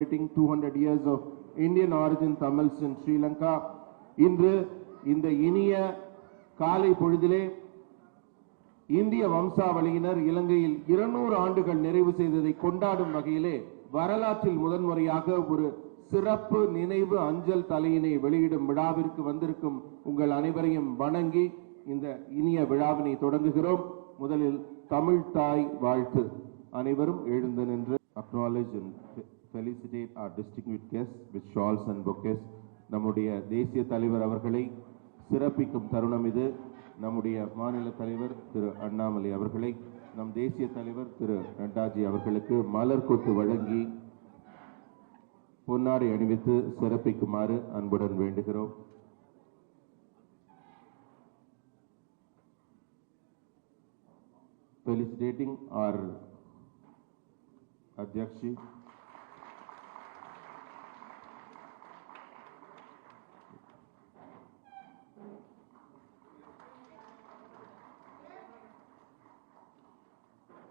200 years of Indian origin Tamils in Sri Lanka. இன்று இந்த இனிய காலை பொழுதிலே இந்திய வம்சாவளியினர் இலங்கையில் 200 ஆண்டுகள் நிறைவு செய்ததை கொண்டாடும் வகையிலே வரலாற்றில் முதன்முறையாக ஒரு சிறப்பு நினைவு அஞ்சல் தலையினை வெளியிடும் விழாவிற்கு வந்திருக்கும் உங்கள் அனைவரையும் வணங்கி இந்த இனிய விழாவினை தொடங்குகிறோம். முதலில் தமிழ் தாய் வாழ்த்து. அனைவரும் எழுந்து நின்று acknowledge and felicitate our distinguished guests with shawls and bouquets. நம்முடைய தேசிய தலைவர் அவர்களை சிறப்பிக்கும் தருணம் இது. நம்முடைய மாநில தலைவர் திரு அண்ணாமலை அவர்களை நம் தேசிய தலைவர் திரு நட்டாஜி அவர்களுக்கு மலர் கொத்து வழங்கி பொன்னாடை அணிவித்து சிறப்பிக்குமாறு அன்புடன் வேண்டுகிறோம். Felicitating our Adhyakshi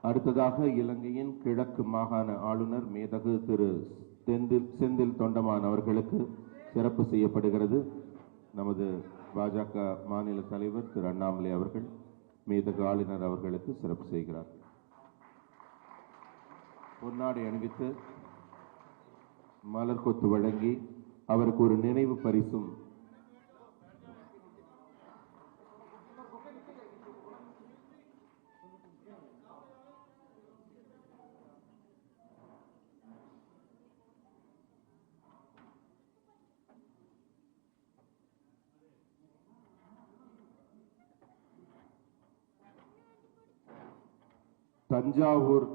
அடுத்ததாக இலங்கையின் கிழக்கு மாகாண ஆளுநர் மேதகு திரு செந்தில் தொண்டமான் அவர்களுக்கு சிறப்பு செய்யப்படுகிறது. நமது பாஜக மாநில தலைவர் திரு அண்ணாமலை அவர்கள் மேதகு ஆளுநர் அவர்களுக்கு சிறப்பு செய்கிறார். பொன்னாடை அணிவித்து மலர் கொத்து வழங்கி அவருக்கு ஒரு நினைவு பரிசும் தஞ்சாவூர்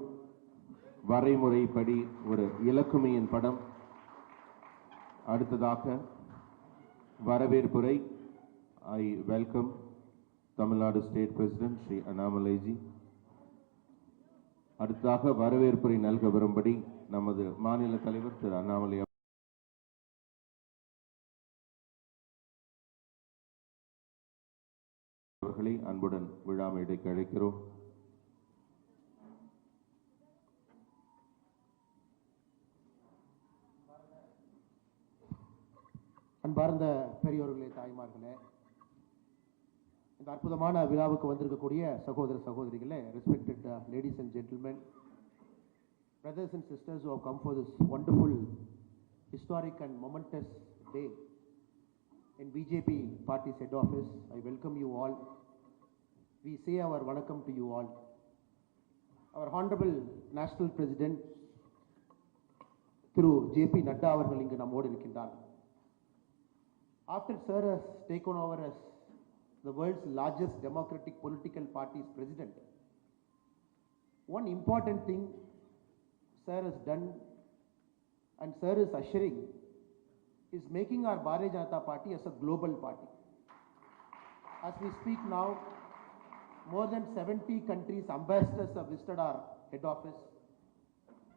வரைமுறைப்படி ஒரு இலக்குமியின் படம். அடுத்ததாக வரவேற்புரை. I welcome Tamil Nadu state president Shri Annamalai ji. அடுத்ததாக வரவேற்புரை நல்க வரும்படி நமது மாநில தலைவர் திரு அண்ணாமலை அவர்களை அன்புடன் விழா மேடைக்கு அழைக்கிறோம். அன்பார்ந்த பெரியோர்களே, தாய்மார்களே, இந்த அற்புதமான விழாவுக்கு வந்திருக்கக்கூடிய சகோதர சகோதரிகளே, respected ladies and gentlemen, brothers and sisters who have come for this wonderful, historic and momentous day in BJP party's head office, I welcome you all. We say our vanakkam to you all. Our Honorable National President Shri JP Nadda அவர்கள் இங்கு நம்மோடு இருக்கின்றார். After Sir has taken over as the world's largest democratic political party's president, one important thing Sir has done and Sir is ushering is making our Bharatiya Janata Party as a global party. As we speak now, more than 70 countries' ambassadors have visited our head office.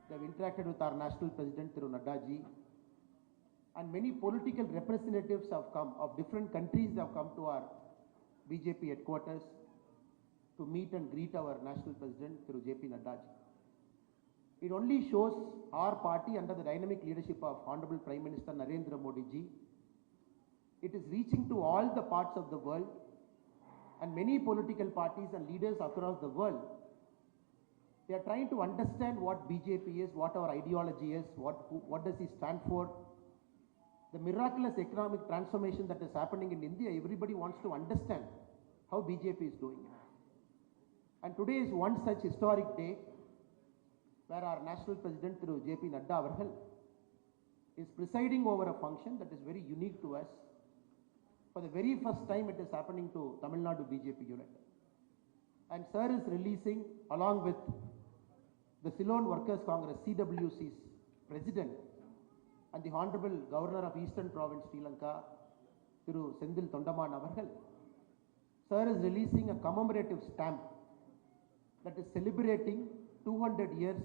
They have interacted with our national president, Thiru Nadda ji. And many political representatives have come, of different countries have come to our BJP headquarters to meet and greet our national president, Shri JP Nadda. It only shows our party under the dynamic leadership of Honorable Prime Minister Narendra Modi ji. It is reaching to all the parts of the world, and many political parties and leaders across the world, they are trying to understand what BJP is, what our ideology is, what does it stand for. The miraculous economic transformation that is happening in India, everybody wants to understand how BJP is doing it. And today is one such historic day where our national president Shri JP Nadda avargal is presiding over a function that is very unique to us. For the very first time it is happening to Tamil Nadu BJP unit. And Sir is releasing, along with the Ceylon Workers Congress CWC's president and the Honorable Governor of Eastern Province Sri Lanka, Thiru Sendil Tondaman avargal, Sir is releasing a commemorative stamp that is celebrating 200 years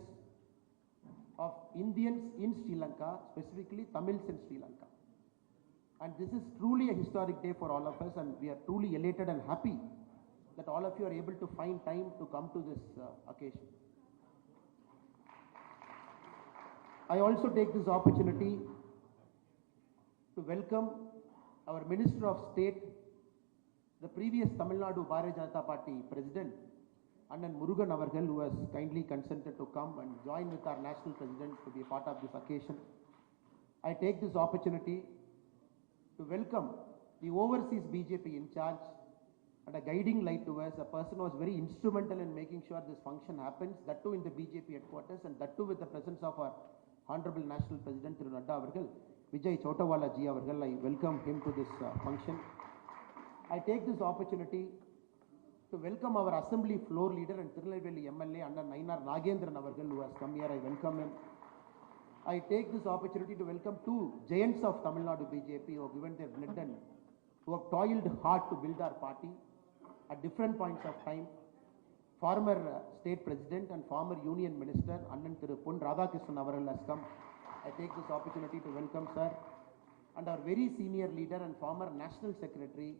of Indians in Sri Lanka, specifically Tamils in Sri Lanka. And this is truly a historic day for all of us, and we are truly elated and happy that all of you are able to find time to come to this occasion. I also take this opportunity to welcome our Minister of State, the previous Tamil Nadu Bharatiya Janata Party President, Annan Murugan Avargal, who has kindly consented to come and join with our National President to be a part of this occasion. I take this opportunity to welcome the overseas BJP in charge and a guiding light to us, a person who was very instrumental in making sure this function happens, that too in the BJP headquarters, and that too with the presence of our Honorable National President Shri Nadda Avargal, Vijay Chotawala ji Avargal. I welcome him to this function. I take this opportunity to welcome our Assembly floor leader and Tirunelveli MLA Anna Nainar Nagendran Avargal, who has come here. I welcome him. I take this opportunity to welcome two giants of Tamil Nadu BJP who have given their blood and who have toiled hard to build our party at different points of time. Former State President and former Union Minister Annan Thiru Pon Radhakrishnan Avargal has come. I take this opportunity to welcome sir, and our very senior leader and former National Secretary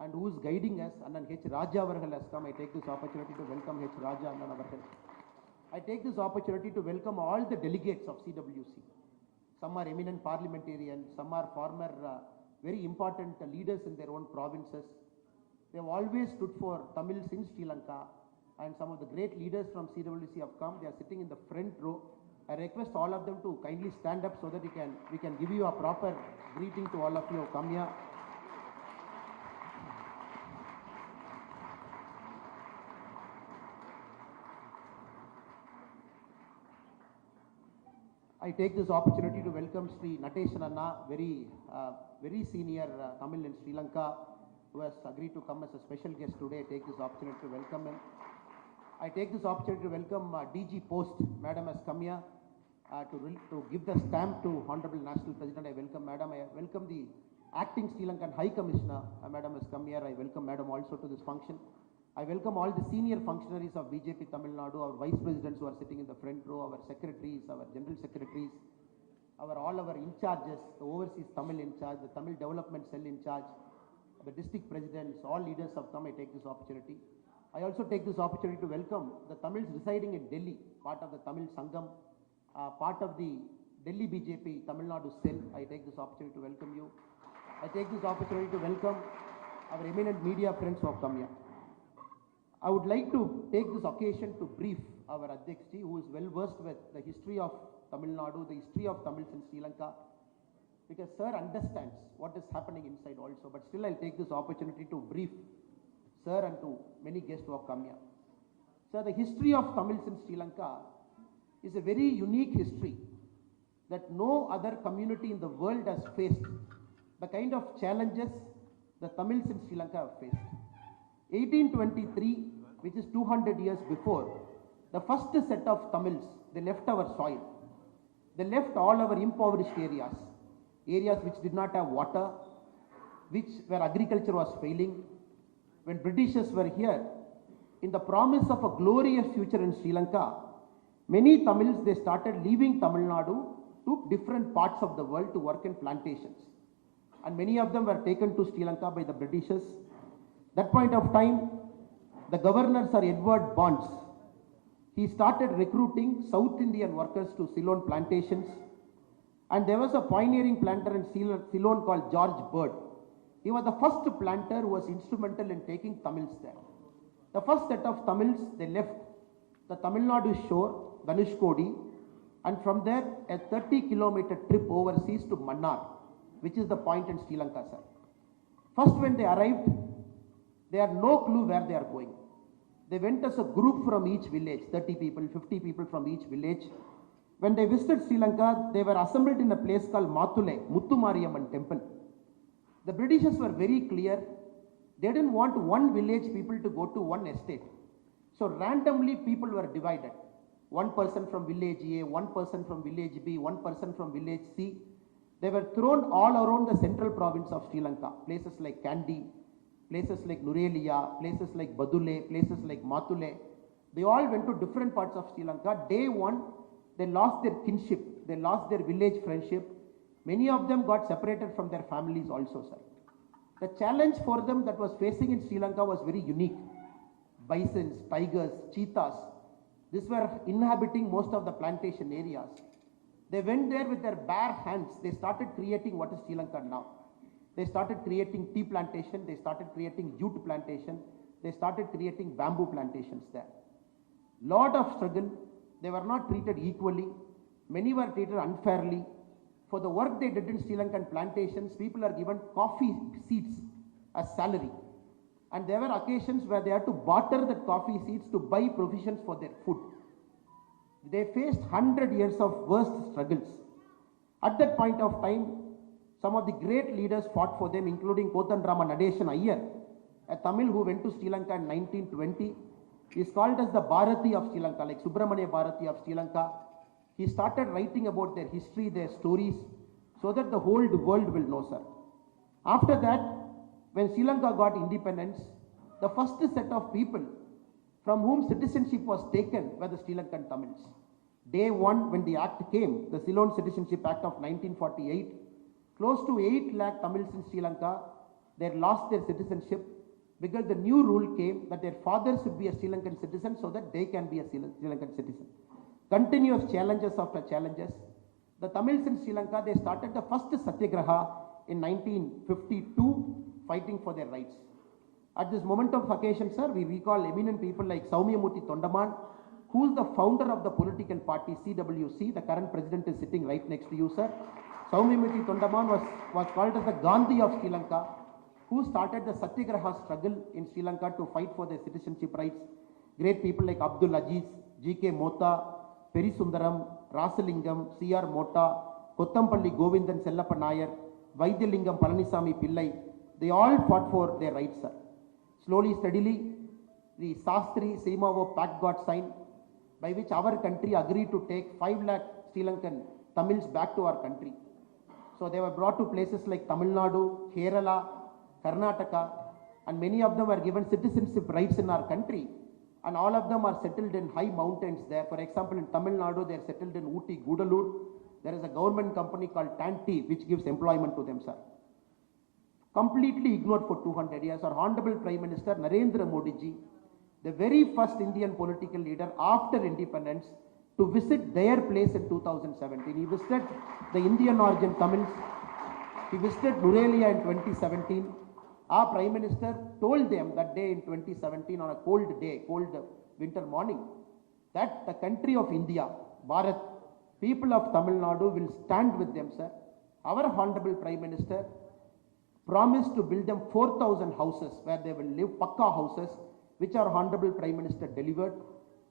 and who is guiding us, Annan H. Raja Avargal has come. I take this opportunity to welcome H. Raja Annan Avargal. I take this opportunity to welcome all the delegates of CWC. Some are eminent parliamentarians, some are former very important leaders in their own provinces. They have always stood for Tamils in Sri Lanka, and some of the great leaders from CWC have come. They are sitting in the front row. I request all of them to kindly stand up so that we can give you a proper greeting to all of you who have come here. I take this opportunity to welcome Shri Nadda, very senior Tamil in Sri Lanka, who has agreed to come as a special guest today. I take this opportunity to welcome him. I take this opportunity to welcome DG Post. Madam has come here to give the stamp to Honorable National President. I welcome Madam. I welcome the Acting Sri Lankan High Commissioner. Madam has come here. I welcome Madam also to this function. I welcome all the senior functionaries of BJP Tamil Nadu, our vice presidents who are sitting in the front row, our secretaries, our general secretaries, all our in charges, the overseas Tamil in charge, the Tamil development cell in charge, the district presidents, all leaders have come. I take this opportunity. I also take this opportunity to welcome the Tamils residing in Delhi, part of the Tamil Sangam, part of the Delhi BJP Tamil Nadu cell. I take this opportunity to welcome you. I take this opportunity to welcome our eminent media friends who have come here. I would like to take this occasion to brief our Adhyakshji, who is well versed with the history of Tamil Nadu, the history of Tamils in Sri Lanka, because sir understands what is happening inside also. But still I'll take this opportunity to brief sir and to many guests who have come here. Sir, the history of Tamils in Sri Lanka is a very unique history that no other community in the world has faced. The kind of challenges the Tamils in Sri Lanka have faced. 1823, which is 200 years before, the first set of Tamils, they left our soil. They left all our impoverished areas which did not have water, where agriculture was failing. When Britishers were here, in the promise of a glorious future in Sri Lanka, many Tamils, they started leaving Tamil Nadu to different parts of the world to work in plantations. And many of them were taken to Sri Lanka by the Britishers. That point of time, the governor, Sir Edward Bonds, he started recruiting South Indian workers to Ceylon plantations. And there was a pioneering planter in Ceylon called George Bird. He was the first planter who was instrumental in taking Tamils there. The first set of Tamils, they left the Tamil Nadu shore, Dhanushkodi, and from there a 30-kilometer trip overseas to Mannar, which is the point in Sri Lanka, sir. First, when they arrived, they had no clue where they are going. They went as a group from each village, 30 people, 50 people from each village. When they visited Sri Lanka, they were assembled in a place called Mathule, Muthumariyamman temple. The Britishers were very clear. They didn't want one village people to go to one estate. So randomly people were divided. One person from village A, one person from village B, one person from village C. They were thrown all around the central province of Sri Lanka, places like Kandy, places like Nurelia, places like Badule, places like Mathule. They all went to different parts of Sri Lanka. Day one, they lost their kinship. They lost their village friendship. Many of them got separated from their families also, sir. The challenge for them that was facing in Sri Lanka was very unique. Bisons, tigers, cheetahs. These were inhabiting most of the plantation areas. They went there with their bare hands. They started creating what is Sri Lanka now. They started creating tea plantation. They started creating jute plantation. They started creating bamboo plantations there. Lot of struggle. They were not treated equally. Many were treated unfairly. For the work they did in Sri Lankan plantations, people are given coffee seeds as salary. And there were occasions where they had to barter the coffee seeds to buy provisions for their food. They faced 100 years of worst struggles. At that point of time, some of the great leaders fought for them, including Kotanrama Nadeshan Iyer, a Tamil who went to Sri Lanka in 1920. He is called as the Bharati of Sri Lanka, like Subramania Bharati of Sri Lanka. He started writing about their history, their stories, so that the whole world will know, sir. After that, when Sri Lanka got independence, the first set of people from whom citizenship was taken were the Sri Lankan Tamils. Day one, when the act came, the Ceylon Citizenship Act of 1948, close to 8 lakh Tamils in Sri Lanka, they lost their citizenship because the new rule came that their fathers should be a Sri Lankan citizen so that they can be a Sri Lankan citizen. Continuous challenges after challenges. The Tamils in Sri Lanka, they started the first Satyagraha in 1952, fighting for their rights. At this moment of occasion, sir, we recall eminent people like Saumyamurthy Tondaman, who is the founder of the political party CWC. The current president is sitting right next to you, sir. Saumyamurthy Tondaman was called as the Gandhi of Sri Lanka, who started the Satyagraha struggle in Sri Lanka to fight for their citizenship rights. Great people like Abdul Aziz, G.K. Mota, Perisundaram, Rasalingam, C.R. Mota, Kottampalli Govindan Sellappa Nair, Vaidyalingam Palanisamy Pillai, they all fought for their rights, sir. Slowly, steadily, the Sastri Simavo Pact got signed, by which our country agreed to take 5 lakh Sri Lankan Tamils back to our country. So they were brought to places like Tamil Nadu, Kerala, Karnataka, and many of them were given citizenship rights in our country. And all of them are settled in high mountains there. For example, in Tamil Nadu, they are settled in Ooty, Gudalur. There is a government company called Tanti, which gives employment to them, sir. Completely ignored for 200 years. Our Honorable Prime Minister Narendra Modi ji, the very first Indian political leader after independence, to visit their place in 2017. He visited the Indian origin Tamils. He visited Nurelia in 2017. Our Prime Minister told them that day in 2017 on a cold day, cold winter morning, that the country of India, Bharat, people of Tamil Nadu will stand with them, sir. Our Honorable Prime Minister promised to build them 4,000 houses where they will live, Pakka houses, which our Honorable Prime Minister delivered.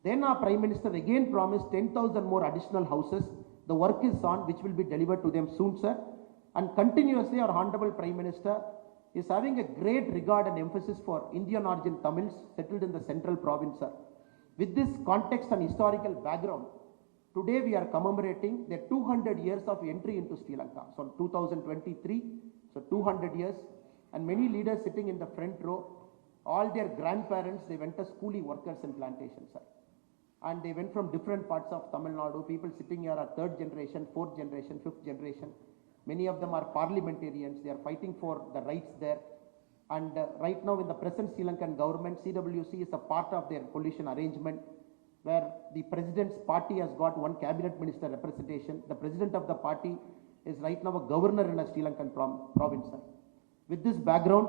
Then our Prime Minister again promised 10,000 more additional houses. The work is on, which will be delivered to them soon, sir. And continuously our Honorable Prime Minister is having a great regard and emphasis for Indian origin Tamils settled in the central province, sir. With this context and historical background, today we are commemorating the 200 years of entry into Sri Lanka. So 2023, so 200 years, and many leaders sitting in the front row, all their grandparents, they went as coolie workers in plantations, sir. And they went from different parts of Tamil Nadu. People sitting here are 3rd generation, 4th generation, 5th generation. Many of them are parliamentarians. They are fighting for the rights there. And right now in the present Sri Lankan government, CWC is a part of their coalition arrangement where the president's party has got one cabinet minister representation. The president of the party is right now a governor in a Sri Lankan province, sir. With this background,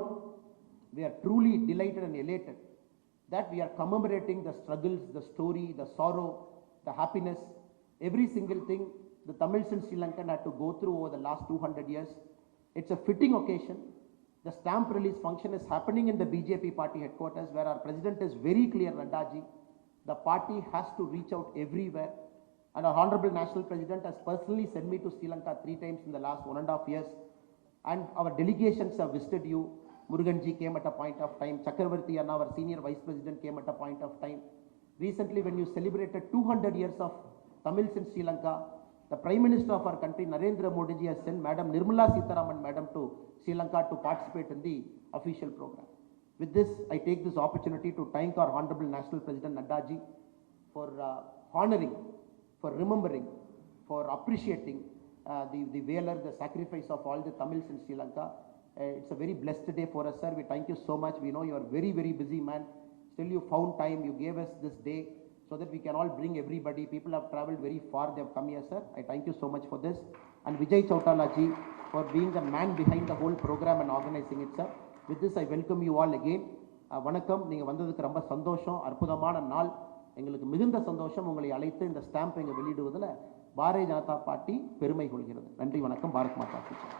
we are truly delighted and elated that we are commemorating the struggles, the story, the sorrow, the happiness, every single thing the Tamils in Sri Lanka had to go through over the last 200 years. It's a fitting occasion. The stamp release function is happening in the BJP party headquarters where our president is very clear, Naddaji. The party has to reach out everywhere. And our Honorable National President has personally sent me to Sri Lanka 3 times in the last 1.5 years. And our delegations have visited you. Muruganji came at a point of time. Chakravarti and our senior vice president came at a point of time. Recently, when you celebrated 200 years of Tamils in Sri Lanka, the Prime Minister of our country, Narendra Modi ji, has sent Madam Nirmala Sitharaman Madam to Sri Lanka to participate in the official program. With this, I take this opportunity to thank our Honorable National President Nadda ji for honoring, for remembering, for appreciating the valor, the sacrifice of all the Tamils in Sri Lanka. It's a very blessed day for us, sir. We thank you so much. We know you are very, very busy man. Still you found time, you gave us this day. so that we can all bring everybody. People have traveled very far, they have come here, sir. I thank you so much for this. And Vijay Chautala ji for being the man behind the whole program and organizing it, sir. With this, I welcome you all again. வணக்கம், நீங்கள் வந்ததுக்கு ரொம்ப சந்தோஷம். அற்புதமான நாள், எங்களுக்கு மிகுந்த சந்தோஷம். உங்களை அழைத்து இந்த ஸ்டாம்ப் எங்கள் வெளியிடுவதில் பாரதிய ஜனதா பார்ட்டி பெருமை கொள்கிறது. நன்றி, வணக்கம். பாரத் மாதா கி ஜெய்.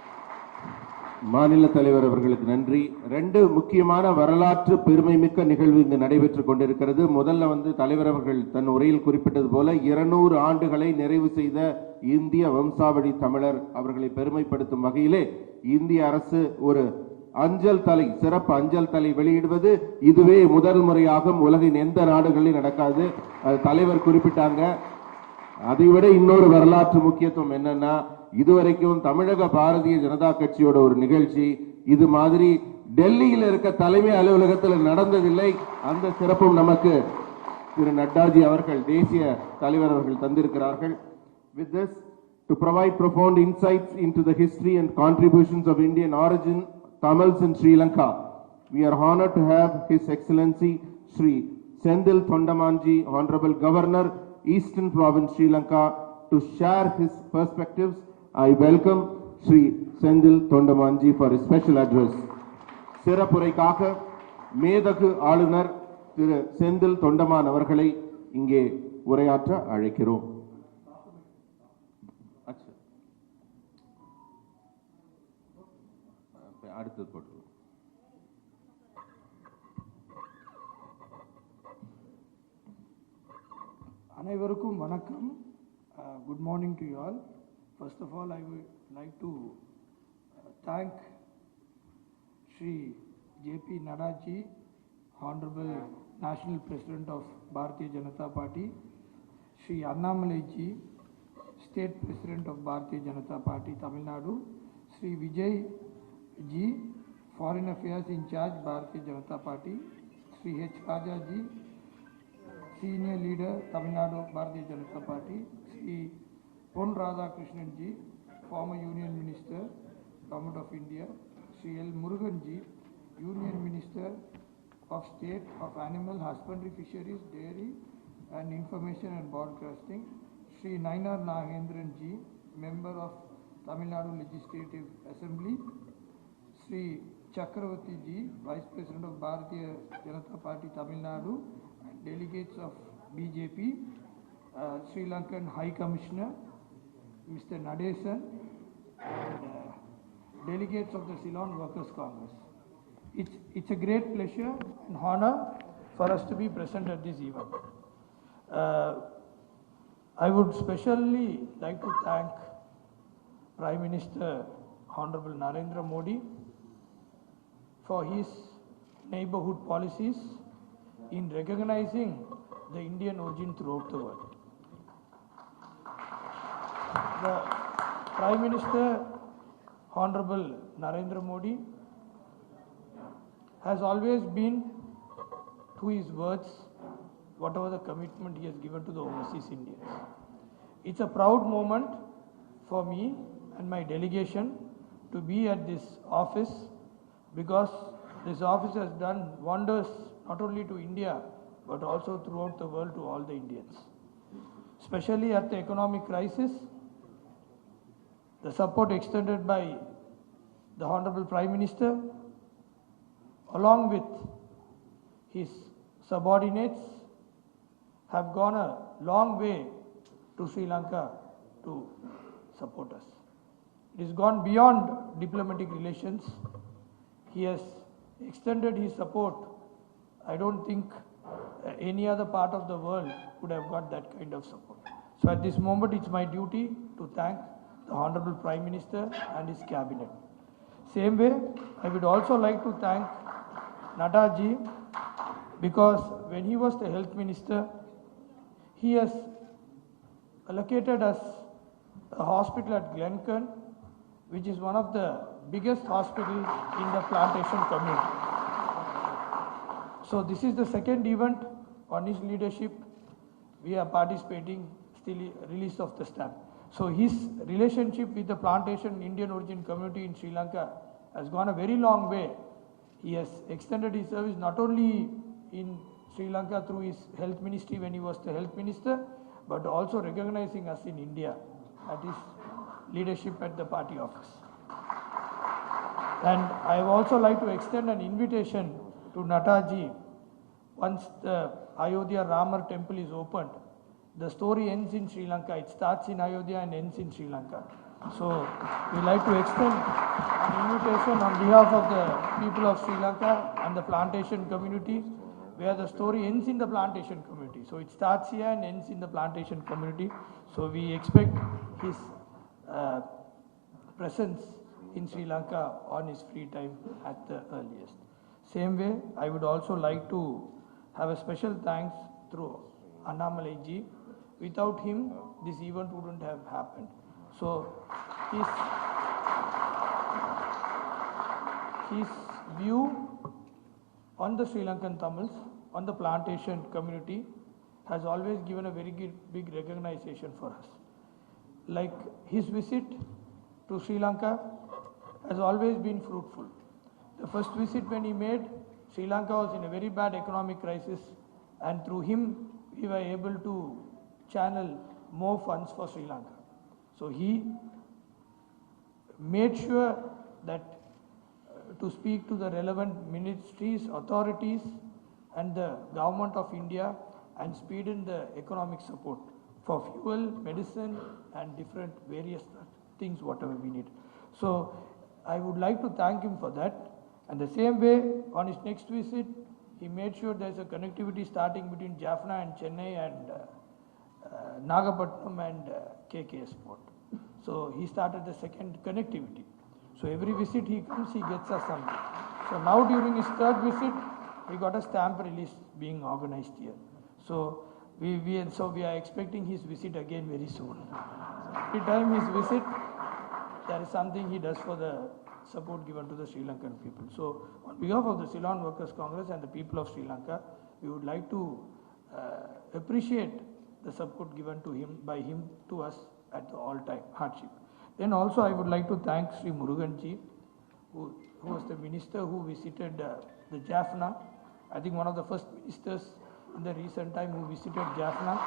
மாநில தலைவர் அவர்களுக்கு நன்றி. ரெண்டு முக்கியமான வரலாற்று பெருமைமிக்க நிகழ்வு இங்கு நடைபெற்றுக் கொண்டிருக்கிறது. முதல்ல தலைவர் அவர்கள் தன் உரையில் குறிப்பிட்டது போல 200 ஆண்டுகளை நிறைவு செய்த இந்திய வம்சாவழி தமிழர் அவர்களை பெருமைப்படுத்தும் வகையிலே இந்திய அரசு ஒரு அஞ்சல் தலை, சிறப்பு அஞ்சல் தலை வெளியிடுவது இதுவே முதல் முறையாக உலகின் எந்த நாடுகளிலும் நடக்காது. தலைவர் குறிப்பிட்டாங்க. அதைவிட இன்னொரு வரலாற்று முக்கியத்துவம் என்னன்னா, இதுவரைக்கும் தமிழக பாரதிய ஜனதா கட்சியோட ஒரு நிகழ்ச்சி இது மாதிரி டெல்லியில் இருக்க தலைமை அலுவலகத்தில் நடந்ததில்லை. அந்த சிறப்பும் நமக்கு திரு நட்டாஜி அவர்கள், தேசிய தலைவர் அவர்கள் தந்திருக்கிறார்கள். With this, to provide profound insights into the history and contributions of Indian origin Tamils in Sri Lanka, we are honored to have His Excellency Shri Senthil Thondamanji, Honorable Governor, Eastern Province, Sri Lanka, to share his perspectives. I welcome Shri Senthil Thondamanji for his special address. சிறப்புரைக்காக மேதகு ஆளுநர் திரு செந்தில் தொண்டமான் அவர்களை இங்கே உரையாற்ற அழைக்கிறோம். அடுத்து போட்டு அனைவருக்கும் வணக்கம். Good morning to you all. First of all, I would like to thank Shri JP Nadda ji, Honorable National President of Bharatiya Janata Party, Shri Annamalai ji, State President of Bharatiya Janata Party, Tamil Nadu, Shri Vijay ji, Foreign Affairs in charge, Bharatiya Janata Party, Shri H. Raja ji, Senior Leader, Tamil Nadu, Bharatiya Janata Party, Shri Pon Radhakrishnan ji, former Union Minister, Government of India, Shri L. Murugan ji, Union Minister of State of Animal Husbandry, Fisheries, Dairy and Information and Broadcasting, Shri Nainar Nagendran ji, Member of Tamil Nadu Legislative Assembly, Shri Chakravarti ji, Vice President of Bharatiya Janata Party, Tamil Nadu, and delegates of BJP, Sri Lankan High Commissioner, Mr. Nadesan, and delegates of the Ceylon Workers' Congress. It's a great pleasure and honor for us to be present at this event. I would specially like to thank Prime Minister Honorable Narendra Modi for his neighborhood policies in recognizing the Indian origin throughout the world. The Prime Minister Honorable Narendra Modi has always been to his words whatever the commitment he has given to the overseas Indians. It's a proud moment for me and my delegation to be at this office, because this office has done wonders not only to India but also throughout the world to all the Indians. Especially at the economic crisis, the support extended by the Honorable Prime Minister along with his subordinates have gone a long way to Sri Lanka to support us. It has gone beyond diplomatic relations. He has extended his support. I don't think any other part of the world would have got that kind of support. So at this moment, it's my duty to thank the Honorable Prime Minister and his cabinet. Same way, I would also like to thank Nadda ji, because when he was the health minister, he has allocated us a hospital at Glencairn, which is one of the biggest hospitals in the plantation community. So this is the second event on his leadership. We are participating, still release of the stamp. So his relationship with the plantation Indian origin community in Sri Lanka has gone a very long way. He has extended his service not only in Sri Lanka through his health ministry when he was the health minister, but also recognizing us in India at his leadership at the party office. And I would also like to extend an invitation to Nataji. Once the Ayodhya Ramar temple is opened, the story ends in Sri Lanka. It starts in Ayodhya and ends in Sri Lanka. So we like to extend an invitation on behalf of the people of Sri Lanka and the plantation community, where the story ends in the plantation community. So it starts here and ends in the plantation community. So we expect his presence in Sri Lanka on his free time at the earliest. Same way, I would also like to have a special thanks through Annamalai ji. Without him, this event wouldn't have happened. So his view on the Sri Lankan Tamils, on the plantation community, has always given a very big recognition for us. Like his visit to Sri Lanka has always been fruitful. The first visit when he made, Sri Lanka was in a very bad economic crisis, and through him we were able to channel more funds for Sri Lanka. So he made sure that to speak to the relevant ministries, authorities and the government of India and speeden the economic support for fuel, medicine and different various things whatever we need. So I would like to thank him for that. And the same way, on his next visit, he made sure there is a connectivity starting between Jaffna and Chennai and Nagapattinam and KKS port. So he started the second connectivity. So every visit he comes, he gets us something. So now during his third visit, we got a stamp release being organized here. So we are expecting his visit again very soon. So every time his visit, there is something he does for the support given to the Sri Lankan people. So on behalf of the Ceylon Workers Congress and the people of Sri Lanka, we would like to appreciate the support given to him by him to us at the all-time hardship. Then also I would like to thank Sri Muruganji, who was the minister who visited the Jaffna. I think one of the first ministers in the recent time who visited Jaffna.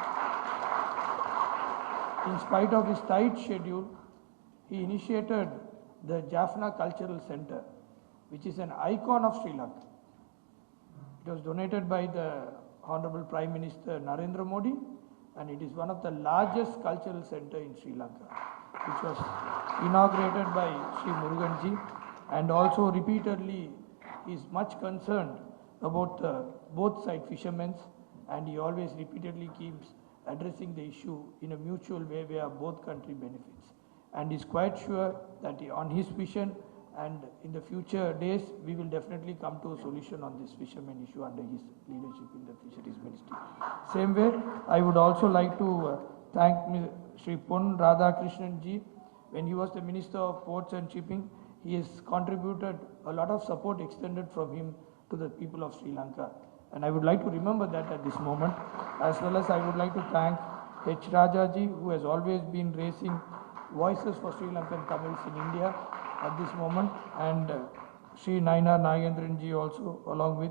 In spite of his tight schedule, he initiated the Jaffna Cultural Center, which is an icon of Sri Lanka. It was donated by the Honorable Prime Minister Narendra Modi, and it is one of the largest cultural center in Sri Lanka, which was inaugurated by Sri Muruganji, and also repeatedly is much concerned about both side fishermen, and he always repeatedly keeps addressing the issue in a mutual way where both country benefits. And is quite sure that on his vision and in the future days, we will definitely come to a solution on this fishermen issue under his leadership in the Fisheries Ministry. Same way, I would also like to thank Sri Pon Radhakrishnan ji. When he was the Minister of Ports and Shipping, he has contributed a lot of support extended from him to the people of Sri Lanka. And I would like to remember that at this moment, as well as I would like to thank H. Rajaji, who has always been raising voices for Sri Lankan Tamils in India at this moment, and Sri Naina Nagendran ji also, along with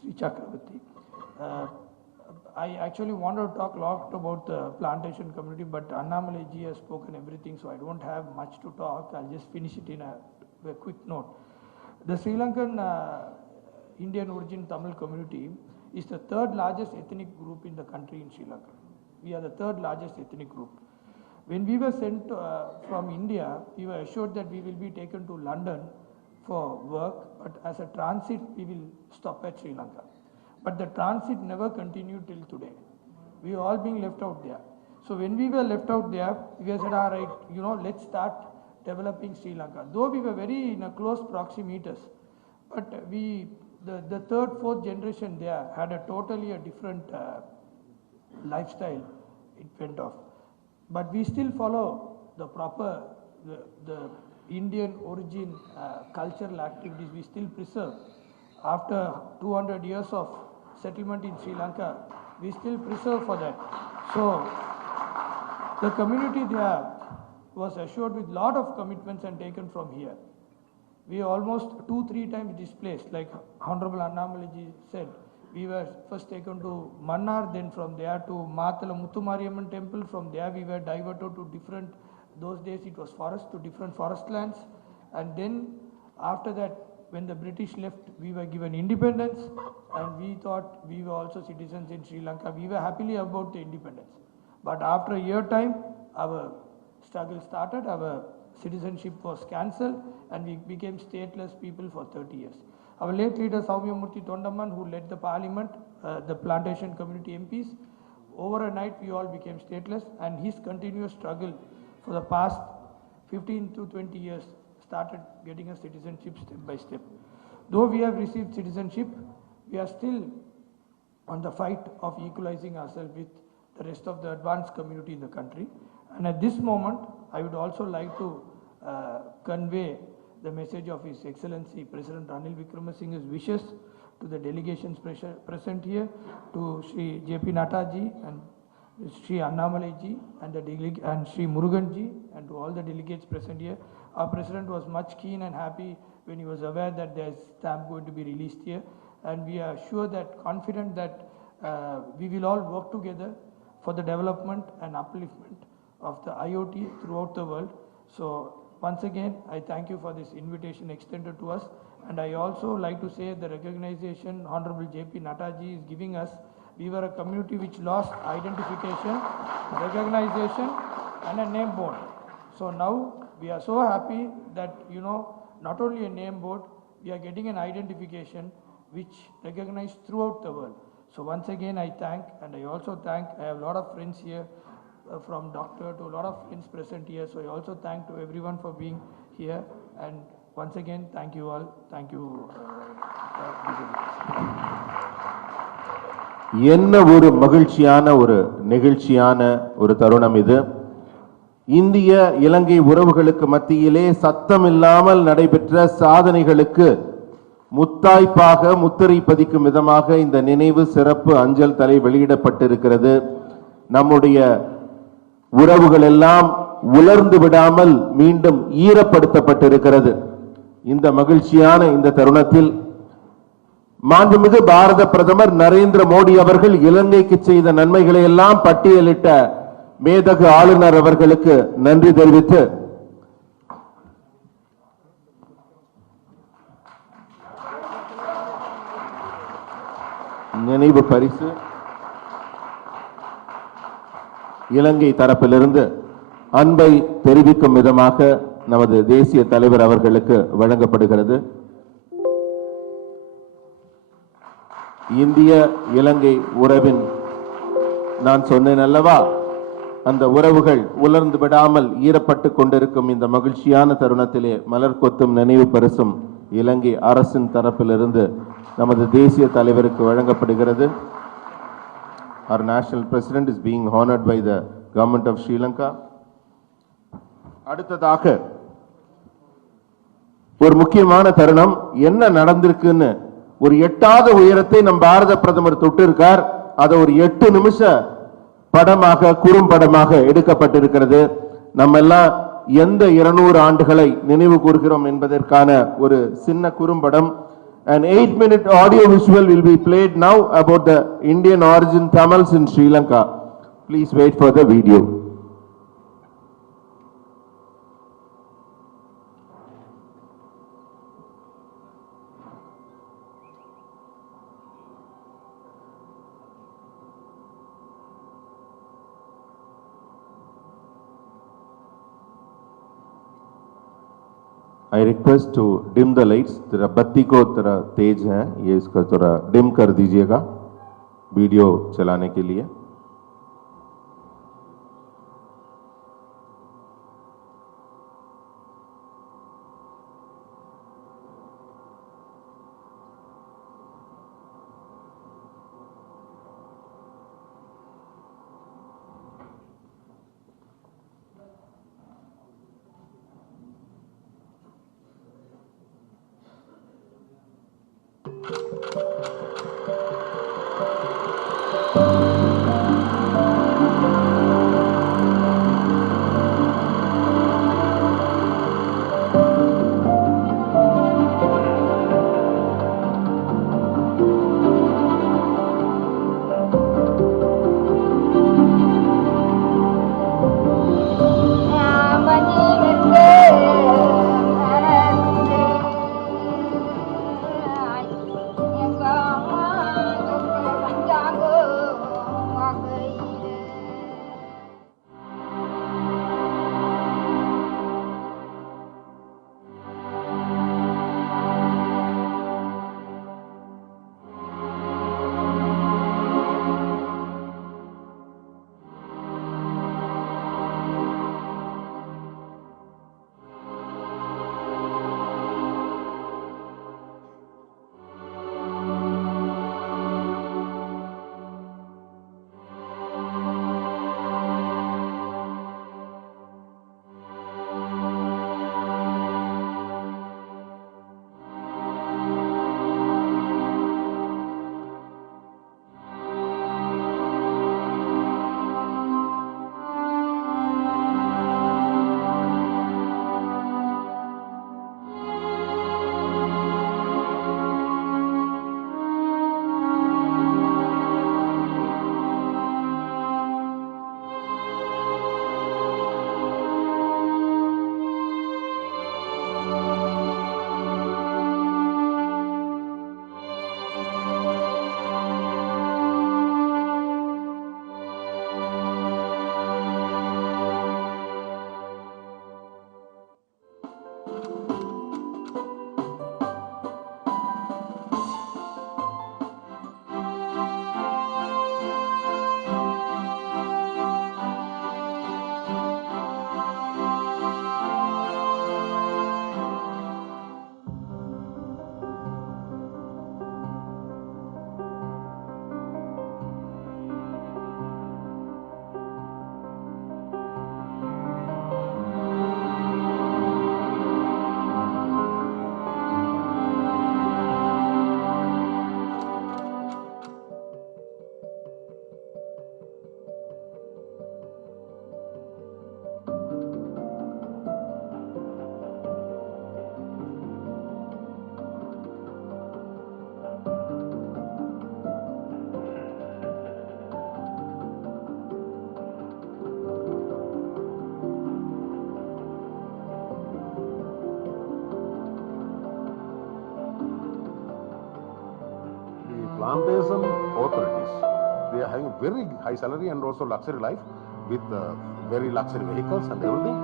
Sri Chakravarti. I actually wanted to talk a lot about the plantation community, but Annamalai ji has spoken everything, so I don't have much to talk. I'll just finish it in a quick note. The Sri Lankan Indian origin Tamil community is the third largest ethnic group in the country in Sri Lanka. We are the third largest ethnic group. When we were sent from India, we were assured that we will be taken to London for work, but as a transit, we will stop at Sri Lanka. But the transit never continued till today. We were all being left out there. So when we were left out there, we said, all right, let's start developing Sri Lanka. Though we were very in a close proximities, but the third, fourth generation there had a totally different lifestyle. It went off. But we still follow the proper, the Indian origin cultural activities we still preserve. After 200 years of settlement in Sri Lanka, we still preserve for that. So the community there was assured with lot of commitments and taken from here. We almost 2-3 times displaced, like Honorable Annamalai ji said, we were first taken to Mannar, then from there to Matala Muthumariyamman temple. From there we were diverted to different, those days it was forest, to different forest lands. And then after that, when the British left, we were given independence, and we thought we were also citizens in Sri Lanka. We were happily about the independence. But after a year time, our struggle started, our citizenship was cancelled, and we became stateless people for 30 years. Our late leader Saumyamurthy Tondaman, who led the parliament, the plantation community MPs, over a night we all became stateless, and his continuous struggle for the past 15 to 20 years started getting us citizenship step by step. Though we have received citizenship, we are still on the fight of equalizing ourselves with the rest of the advanced community in the country. And at this moment, I would also like to convey the message of His Excellency President Ranil Wickremesinghe's wishes to the delegations present here, to Shri JP Nadda ji and Shri Annamalai ji and Shri Murugan ji, and to all the delegates present here. Our President was much keen and happy when he was aware that there is stamp going to be released here, and we are sure that, confident that we will all work together for the development and upliftment of the IoT throughout the world. So once again, I thank you for this invitation extended to us, and I also like to say the recognition Honorable JP Nadda ji is giving us. We were a community which lost identification, recognition and a name board. So now we are so happy that, not only a name board, we are getting an identification which recognized throughout the world. So once again I thank, and I also thank, I have a lot of friends here, from doctor to a lot of friends present here. So I also thank to everyone for being here, and once again thank you all. Thank you. என்ன ஒரு மகிழ்ச்சியான ஒரு நெகிழ்ச்சியான ஒரு தருணம் இது. இந்திய இலங்கை உறவுகளுக்கு மத்தியிலே சத்தமில்லாமல் நடைபெற்ற சாதனைகளுக்கு முத்தாய்ப்பாக முத்திரை பதிக்கும் விதமாக இந்த நினைவு சிறப்பு அஞ்சல் தலை வெளியிடப்பட்டிருக்கிறது. நம்முடைய உறவுகள் எல்லாம் உலர்ந்து விடாமல் மீண்டும் ஈரப்படுத்தப்பட்டிருக்கிறது. இந்த மகிழ்ச்சியான இந்த தருணத்தில் மாண்புமிகு பாரத பிரதமர் நரேந்திர மோடி அவர்கள் இலங்கைக்கு செய்த நன்மைகளை எல்லாம் பட்டியலிட்ட மேதகு ஆளுநர் அவர்களுக்கு நன்றி தெரிவித்து நினைவு பரிசு இலங்கை தரப்பிலிருந்து அன்பை தெரிவிக்கும் விதமாக நமது தேசிய தலைவர் அவர்களுக்கு வழங்கப்படுகிறது. இந்திய இலங்கை உறவின் நான் சொன்னேன் அல்லவா, அந்த உறவுகள் உலர்ந்து விடாமல் ஈரப்பட்டு கொண்டிருக்கும் இந்த மகிழ்ச்சியான தருணத்திலே மலர் கொத்தும் நினைவு பரிசும் இலங்கை அரசின் தரப்பிலிருந்து நமது தேசிய தலைவருக்கு வழங்கப்படுகிறது. Our national president is being honored by the government of Sri Lanka. அடுத்ததாக ஒரு முக்கியமான தருணம் என்ன நடந்திருக்குன்னு ஒரு எட்டாத உயரத்தை நம் பாரத பிரதமர் தொட்டிருக்கார். அதை ஒரு 8 நிமிஷ படமாக குறும்படமாக எடுக்கப்பட்டிருக்கிறது. நம்ம எல்லாம் எந்த 200 ஆண்டுகளை நினைவு கூர்கிறோம் என்பதற்கான ஒரு சின்ன குறும்படம். An 8-minute audio visual will be played now about the Indian origin Tamils in Sri Lanka. Please wait for the video. I request to dim the lights. तेरा बत्ती को तेरा तेज है, ये इसका थोड़ा डिम कर दीजिएगा वीडियो चलाने के लिए. plantation authorities, they are having very high salary and also luxury life with very luxury vehicles and everything.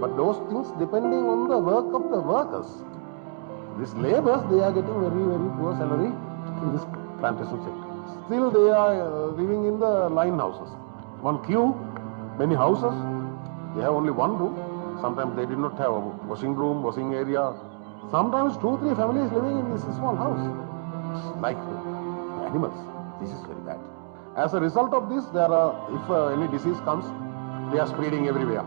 But those things depending on the work of the workers. These laborers, they are getting very, very poor salary in this plantation sector. Still they are living in the line houses. One queue, many houses, they have only one room. Sometimes they did not have a washing room, washing area. Sometimes 2-3 families living in this small house. Like animals. This is very bad. As a result of this, there are, if any disease comes, they are spreading everywhere.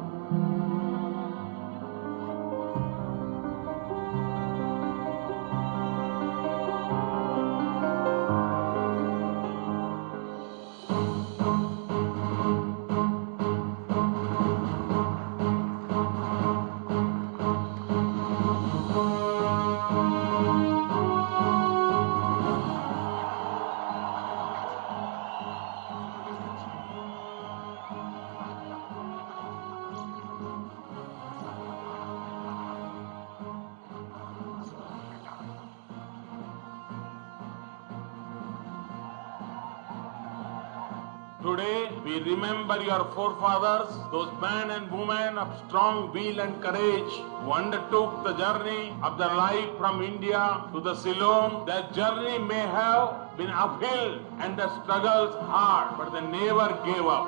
Today, we remember your forefathers, those men and women of strong will and courage who undertook the journey of their life from India to the Ceylon. Their journey may have been uphill and the struggles hard, but they never gave up.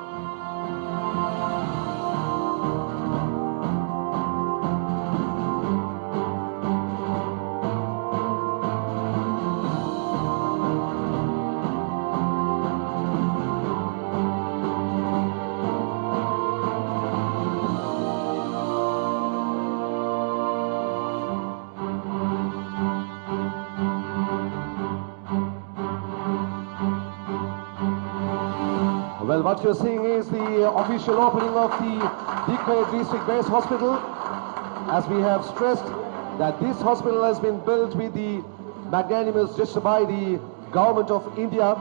Well, what you're seeing is the official opening of the declared district-based hospital. As we have stressed that this hospital has been built with the magnanimous gesture by the government of India.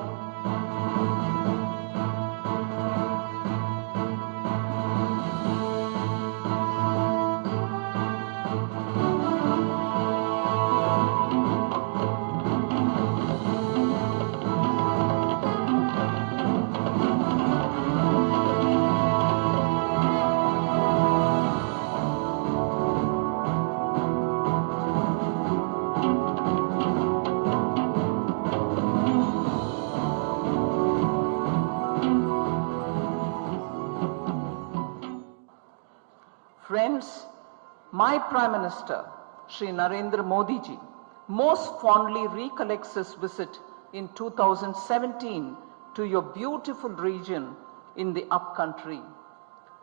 Friends, my Prime Minister, Shri Narendra Modi ji, most fondly recollects his visit in 2017 to your beautiful region in the upcountry.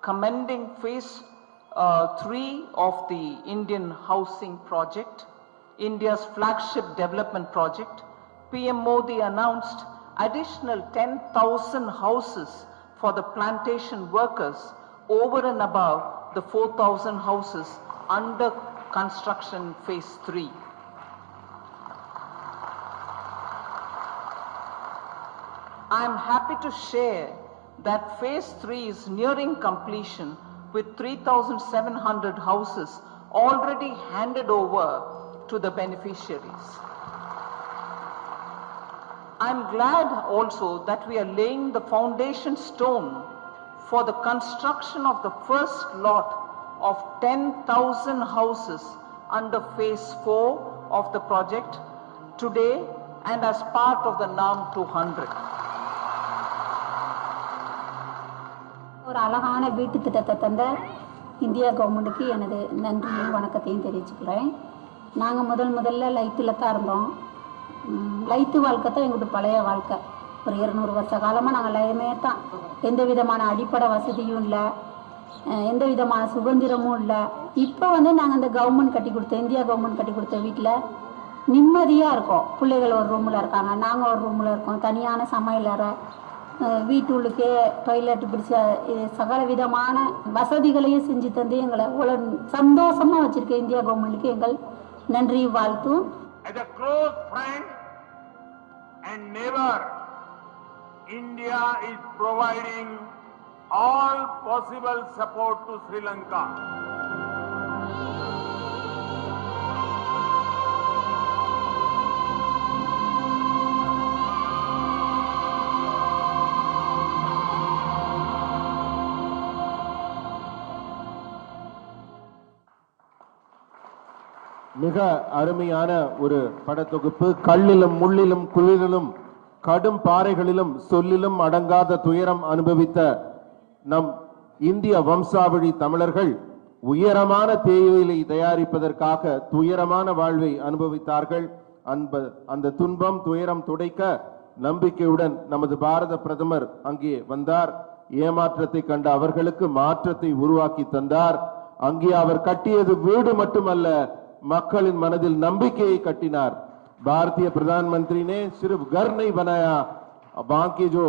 Commending phase 3 of the Indian Housing Project, India's flagship development project, PM Modi announced additional 10,000 houses for the plantation workers over and above the 4,000 houses under construction phase 3. I am happy to share that phase 3 is nearing completion with 3,700 houses already handed over to the beneficiaries. I am glad also that we are laying the foundation stone for the construction of the first lot of 10,000 houses under phase 4 of the project today and as part of the NAM 200. ஒரு அழகான வீட்டு திட்டத்தை தந்த India கவர்மெண்ட்டுக்கு எனது நன்றியும் வணக்கத்தையும் தெரிவிச்சுக்கிறேன். நாங்கள் முதல்ல லைத்தில் தான் இருந்தோம். லைத்து வாழ்க்கை தான் எங்களுக்கு பழைய வாழ்க்கை. ஒரு 200 வருஷ காலமாக நாங்கள் லைமே தான். எந்த விதமான அடிப்படை வசதியும் இல்லை, எந்த விதமான சுதந்திரமும் இல்லை. இப்போ நாங்கள் இந்த கவர்மெண்ட் கட்டி கொடுத்த இந்தியா கவர்மெண்ட் கட்டி கொடுத்த வீட்டில் நிம்மதியாக இருக்கோம். பிள்ளைகள் ஒரு ரூமில் இருக்காங்க, நாங்கள் ஒரு ரூமில் இருக்கோம். தனியான சமையலறை, வீட்டுள்ளுக்கே டாய்லெட் பிடிச்ச சகல விதமான வசதிகளையும் செஞ்சு தந்து எங்களை அவ்வளோ சந்தோஷமாக வச்சுருக்க இந்தியா கவர்மெண்ட்டுக்கு எங்கள் நன்றி வாழ்த்தும். As a close friend and neighbor, India is providing all possible support to Sri Lanka. மிக அருமையான ஒரு படத்தொகுப்பு. கல்லிலும் முள்ளிலும் குளிரிலும் கடும் பாறைகளிலும் சொல்லிலும் அடங்காத துயரம் அனுபவித்த நம் இந்திய வம்சாவழி தமிழர்கள் உயரமான தேயிலை தயாரிப்பதற்காக துயரமான வாழ்வை அனுபவித்தார்கள். அந்த துன்பம் துயரம் துடைக்க நம்பிக்கையுடன் நமது பாரத பிரதமர் அங்கே வந்தார். ஏமாற்றத்தை கண்ட அவர்களுக்கு மாற்றத்தை உருவாக்கி தந்தார். அங்கே அவர் கட்டியது வீடு மட்டுமல்ல, மக்களின் மனதில் நம்பிக்கையை கட்டினார். भारतीय प्रधानमंत्री ने सिर्फ घर नहीं बनाया, बाकी जो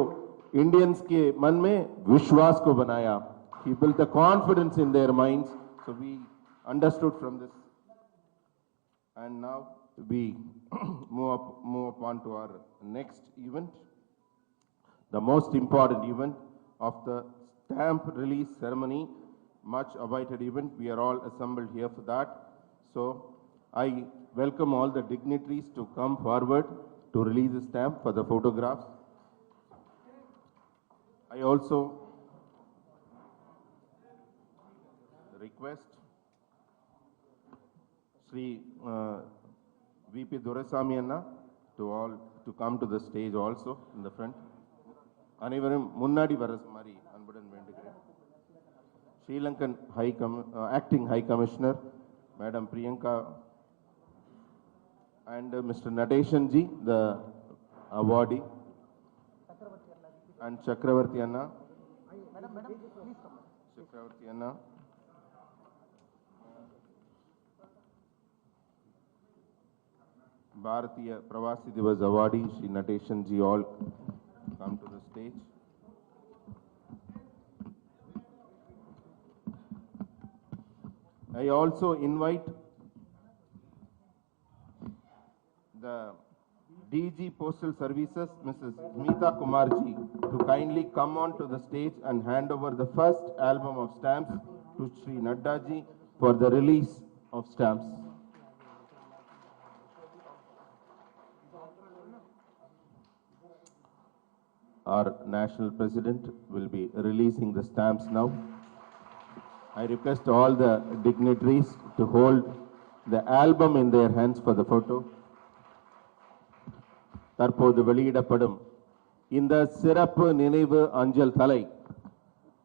इंडियंस के मन में विश्वास को बनाया. He built the confidence in their minds. So we understood from this. And now we move on to our next event, the most important event of the stamp release ceremony, much awaited event. We are all assembled here for that. So I welcome all the dignitaries to come forward to release the stamp for the photographs. I also request Sri VP Durasamy Anna to come to the stage also in the front. அனைவரும் முன்னாடி வர மாதிரி அன்புடன் வேண்டுகிறேன். Sri Lankan Acting High Commissioner Madam Priyanka and Mr. Nadeshan ji, the awardee, and Chakravarti Anna. Chakravarti Anna. Bharatiya Pravasi Divas awardee Shri Nadeshan ji, all come to the stage. I also invite the DG Postal Services, Mrs. Smita Kumarji, to kindly come on to the stage and hand over the first album of stamps to Shri Nadda ji for the release of stamps. Our National President will be releasing the stamps now. I request all the dignitaries to hold the album in their hands for the photo. தற்போது வெளியிடப்படும் இந்த சிறப்பு நினைவு அஞ்சல் தலை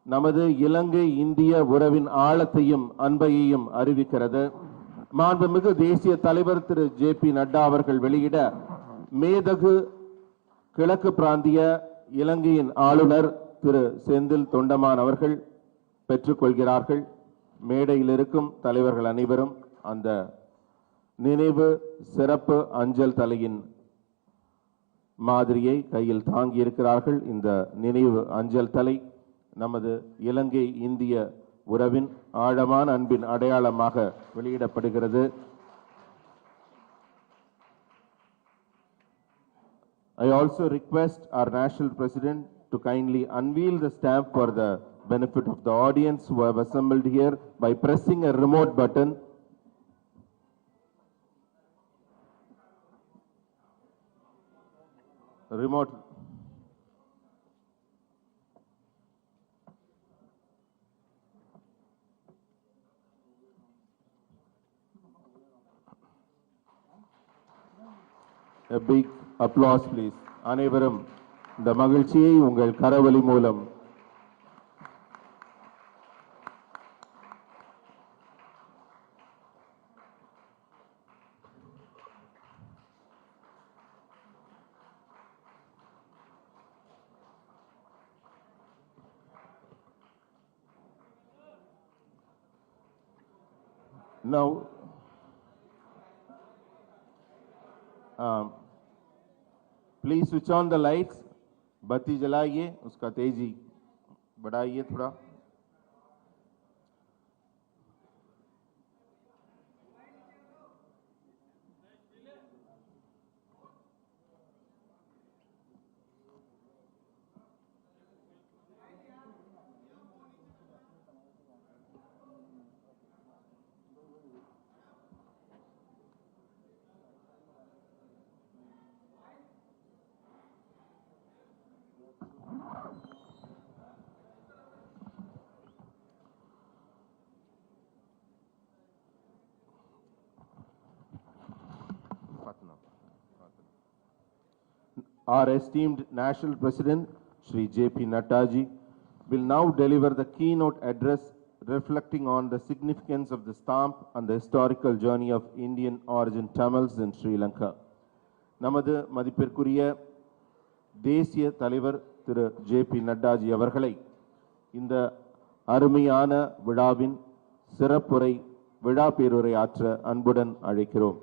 நமது இலங்கை இந்திய உறவின் ஆழத்தையும் அன்பையையும் அறிவிக்கிறது. மாண்புமிகு தேசிய தலைவர் திரு JP நட்டா அவர்கள் வெளியிட மேதகு கிழக்கு பிராந்திய இலங்கையின் ஆளுநர் திரு செந்தில் தொண்டமான் அவர்கள் பெற்றுக்கொள்கிறார்கள். மேடையில் இருக்கும் தலைவர்கள் அனைவரும் அந்த நினைவு சிறப்பு அஞ்சல் தலையின் மாதிரியை கையில் தாங்கி இருக்கிறார்கள். இந்த நினைவு அஞ்சல் தலை நமது இலங்கை இந்திய உறவின் ஆழமான அன்பின் அடையாளமாக வெளியிடப்படுகிறது. I also request our National President to kindly unveil the stamp for the benefit of the audience who have assembled here by pressing a remote button. Remote. A big applause please. அனைவரும் இந்த மகிழ்ச்சியை உங்கள் கரவொலி மூலம் now please switch on the lights. बत्ती जलाइए, उसका तेजी बढ़ाइए थोड़ा. Our esteemed National President, Shri JP Nadda ji, will now deliver the keynote address reflecting on the significance of the stamp and the historical journey of Indian origin Tamils in Sri Lanka. நமது மதிப்பிற்குரிய தேசிய தலைவர் திரு JP நட்டாஜி அவர்களை இந்த அருமையான விழாவின் சிறப்புரை விழா பேருரை ஆற்ற அன்புடன் அழைக்கிறோம்.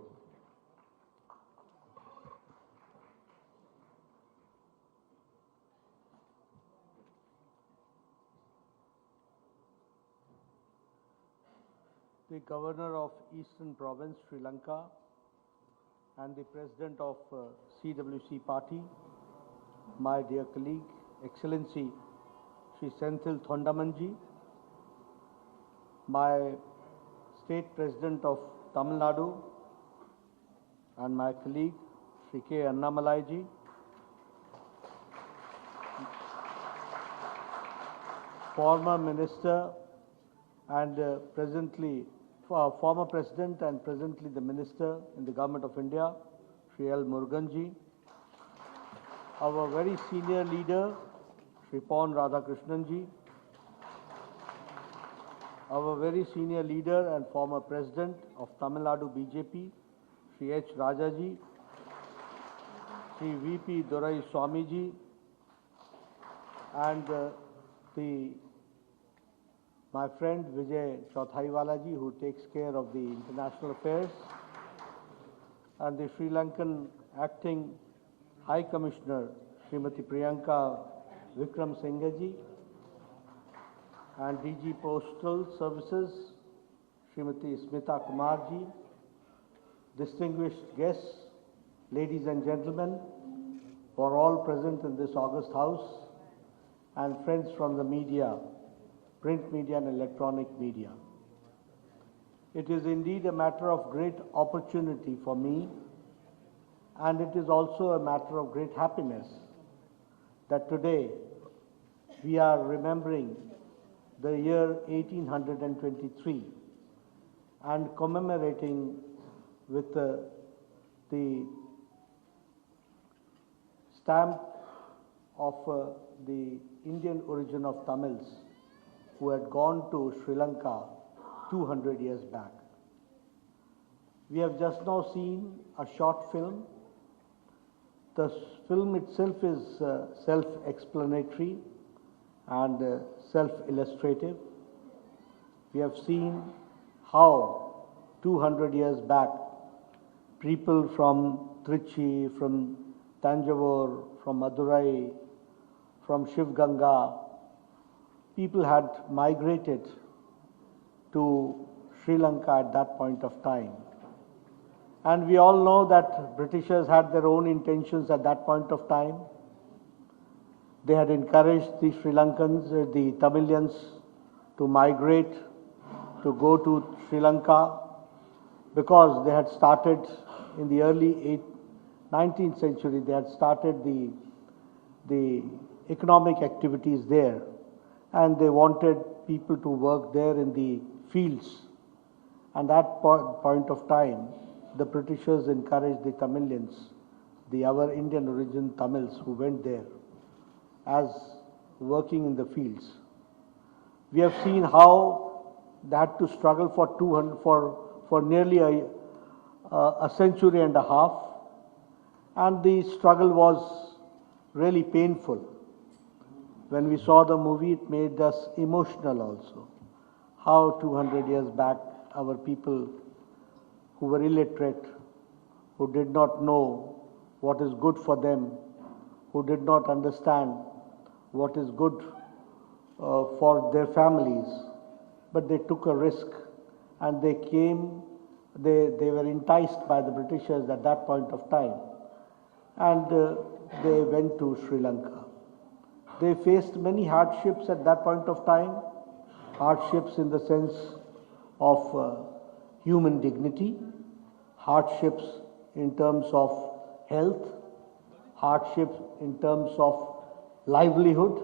The Governor of Eastern Province, Sri Lanka, and the President of CWC Party, my dear colleague, Excellency Shri Senthil Thondamanji, my State President of Tamil Nadu, and my colleague Shri K. Annamalai-ji, former Minister and former President and presently the Minister in the Government of India, Shri L. Muruganji, our very senior leader, Shri Pon Radhakrishnan-ji, our very senior leader and former President of Tamil Nadu BJP, Shri H. Rajaji, Shri V.P. Dorai Swamiji, and my friend Vijay Chauthaiwala-ji, who takes care of the international affairs, and the Sri Lankan Acting High Commissioner, Srimati Priyanka Vikram Singh-ji, and DG Postal Services, Srimati Smita Kumar-ji, distinguished guests, ladies and gentlemen, who are all present in this august house, and friends from the media, print media and electronic media. It is indeed a matter of great opportunity for me, and it is also a matter of great happiness that today we are remembering the year 1823 and commemorating with the stamp of the Indian origin of Tamils who had gone to Sri Lanka 200 years back. We have just now seen a short film. The film itself is self-explanatory and self-illustrative. We have seen how 200 years back people from Trichy, from Tanjavur, from Madurai, from Shivganga, people had migrated to Sri Lanka at that point of time. And we all know that Britishers had their own intentions at that point of time. They had encouraged the Sri Lankans, the Tamilians, to migrate, to go to Sri Lanka, because they had started in the early 19th century, they had started the economic activities there, and they wanted people to work there in the fields. And at that point of time, the Britishers encouraged the Tamilians, our Indian origin Tamils who went there as working in the fields. We have seen how they had to struggle for nearly a century and a half, and the struggle was really painful. When we saw the movie, it made us emotional also. How 200 years back, our people who were illiterate, who did not know what is good for them, who did not understand what is good for their families, but they took a risk and they were enticed by the Britishers at that point of time, and they went to Sri Lanka. They faced many hardships at that point of time, hardships in the sense of human dignity, hardships in terms of health, hardships in terms of livelihood,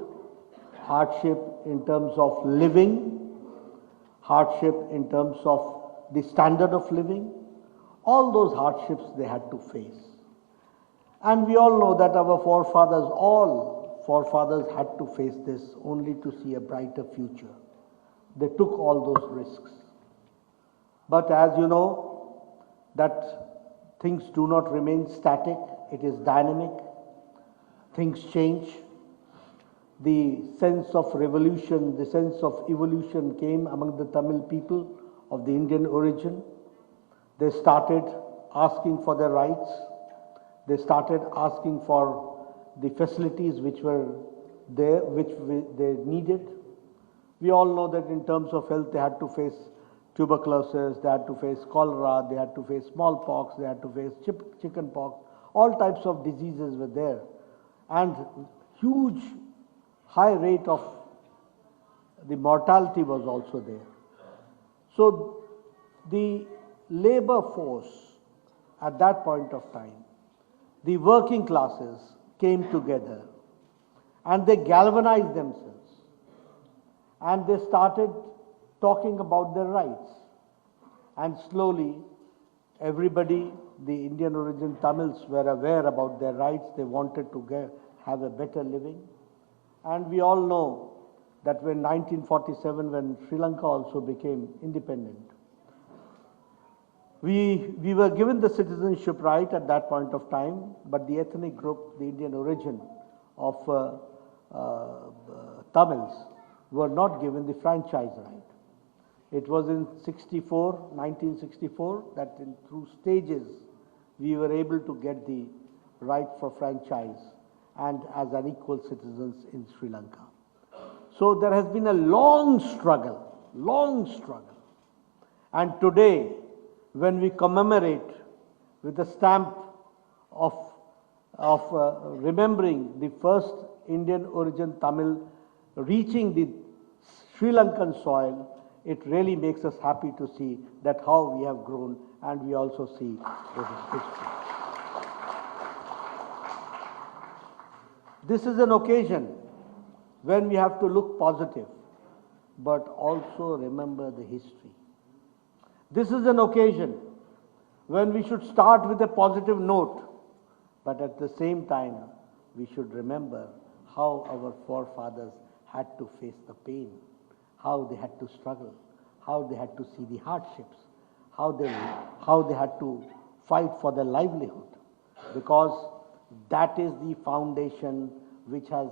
hardship in terms of living, hardship in terms of the standard of living. All those hardships they had to face. And we all know that our forefathers, all forefathers had to face this only to see a brighter future. They took all those risks. But as you know, that things do not remain static, it is dynamic, things change. The sense of revolution, the sense of evolution came among the Tamil people of the Indian origin. They started asking for their rights. They started asking for the facilities which were there, they needed. We all know that in terms of health, they had to face tuberculosis, they had to face cholera, they had to face smallpox, they had to face chickenpox. All types of diseases were there. And huge, high rate of the mortality was also there. So the labor force at that point of time, the working classes came together and they galvanized themselves and they started talking about their rights. And slowly, everybody, the Indian origin Tamils, were aware about their rights. They wanted to have a better living. And we all know that when 1947, when Sri Lanka also became independent, we were given the citizenship right at that point of time, but the ethnic group, the Indian origin of Tamils, were not given the franchise right. It was in 1964, that through stages we were able to get the right for franchise and as an equal citizens in Sri Lanka. So there has been a long struggle. And today, when we commemorate with the stamp of remembering the first Indian origin Tamil reaching the Sri Lankan soil, it really makes us happy to see that how we have grown, and we also see this is history. This is an occasion when we have to look positive, but also remember the history. This is an occasion when we should start with a positive note, but at the same time, we should remember how our forefathers had to face the pain, how they had to struggle, how they had to see the hardships, how they had to fight for their livelihood, because that is the foundation which has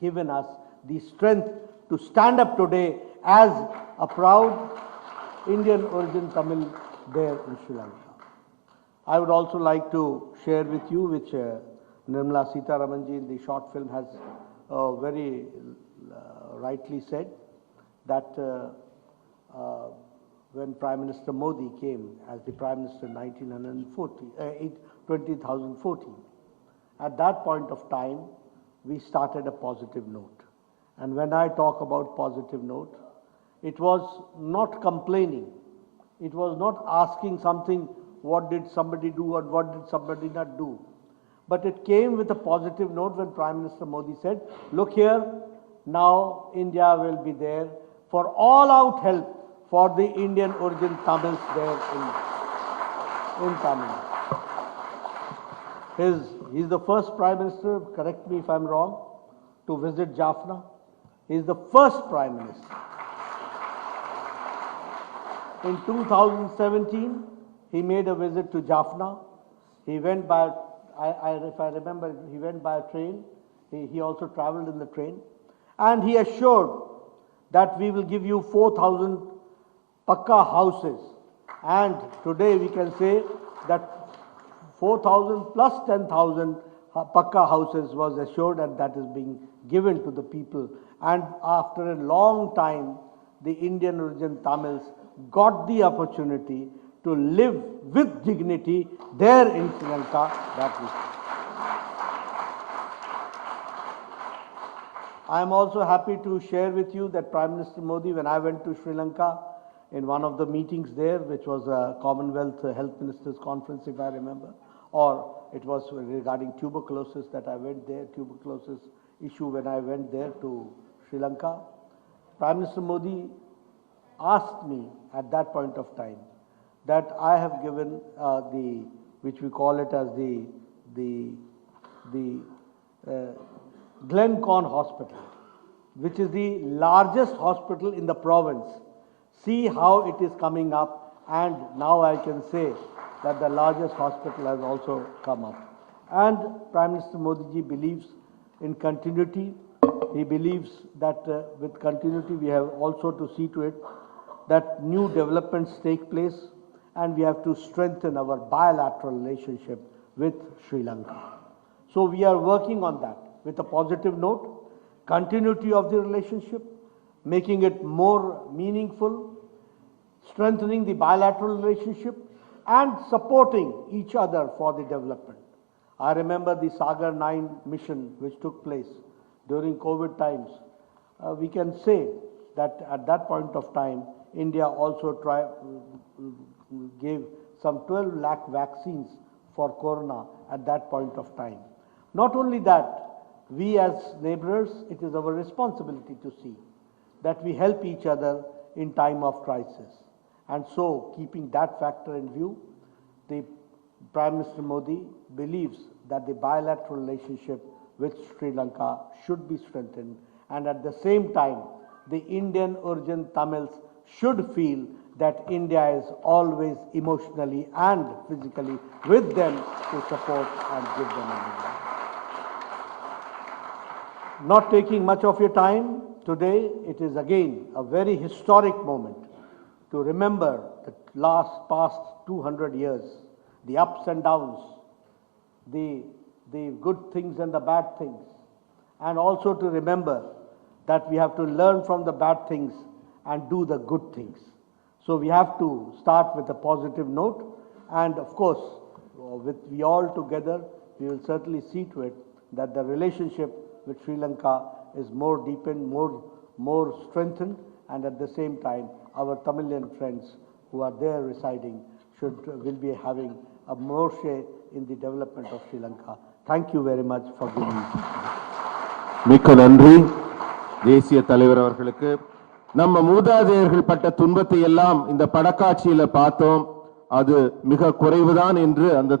given us the strength to stand up today as a proud Indian origin Tamil there in Sri Lanka. I would also like to share with you, which Nirmala Sitharamanji in the short film has very rightly said, that when Prime Minister Modi came as the Prime Minister in 2014, at that point of time, we started a positive note. And when I talk about positive note, it was not complaining. It was not asking something, what did somebody do or what did somebody not do. But it came with a positive note when Prime Minister Modi said, look here, now India will be there for all out help for the Indian origin Tamils there in Tamil Nadu. He's the first Prime Minister, correct me if I'm wrong, to visit Jaffna. He's the first Prime Minister. In 2017, he made a visit to Jaffna. He went by, if I remember, he went by a train. He also traveled in the train. And he assured that we will give you 4,000 Pakka houses. And today we can say that 4,000 plus 10,000 Pakka houses was assured, and that is being given to the people. And after a long time, the Indian origin Tamils got the opportunity to live with dignity there in Sri Lanka. I am also happy to share with you that Prime Minister Modi, when I went to Sri Lanka in one of the meetings there, which was a Commonwealth Health Ministers Conference, if I remember, or it was regarding tuberculosis that I went there, tuberculosis issue when I went there to Sri Lanka, Prime Minister Modi asked me at that point of time that I have given which we call it as the the Glencorn Hospital, which is the largest hospital in the province. See how it is coming up, and now I can say that the largest hospital has also come up. And Prime Minister Modi ji believes in continuity. He believes that with continuity we have also to see to it that new developments take place, and we have to strengthen our bilateral relationship with Sri Lanka. So we are working on that with a positive note, continuity of the relationship, making it more meaningful, strengthening the bilateral relationship, and supporting each other for the development. I remember the Sagar 9 mission which took place during COVID times. We can say that at that point of time, India also gave some 12 lakh vaccines for corona at that point of time. Not only that, we as neighbors, it is our responsibility to see that we help each other in time of crisis. And so, keeping that factor in view, the Prime Minister Modi believes that the bilateral relationship with Sri Lanka should be strengthened, and at the same time, the Indian origin Tamils should feel that India is always emotionally and physically with them to support and give them everything. Not taking much of your time, today it is again a very historic moment to remember the past 200 years, the ups and downs, the good things and the bad things, and also to remember that we have to learn from the bad things and do the good things. So we have to start with a positive note, and of course, with we all together, we will certainly see to it that the relationship with Sri Lanka is more deepened, more strengthened, and at the same time, our Tamilian friends who are there residing will be having a more share in the development of Sri Lanka. Thank you very much for giving me. மிக்க நன்றி தேசிய தலைவர் அவர்களுக்கு. நம்ம மூதாதையர்கள் பட்ட துன்பத்தை எல்லாம் இந்த படக்காட்சியில பார்த்தோம். அது மிக குறைவுதான் என்று அந்த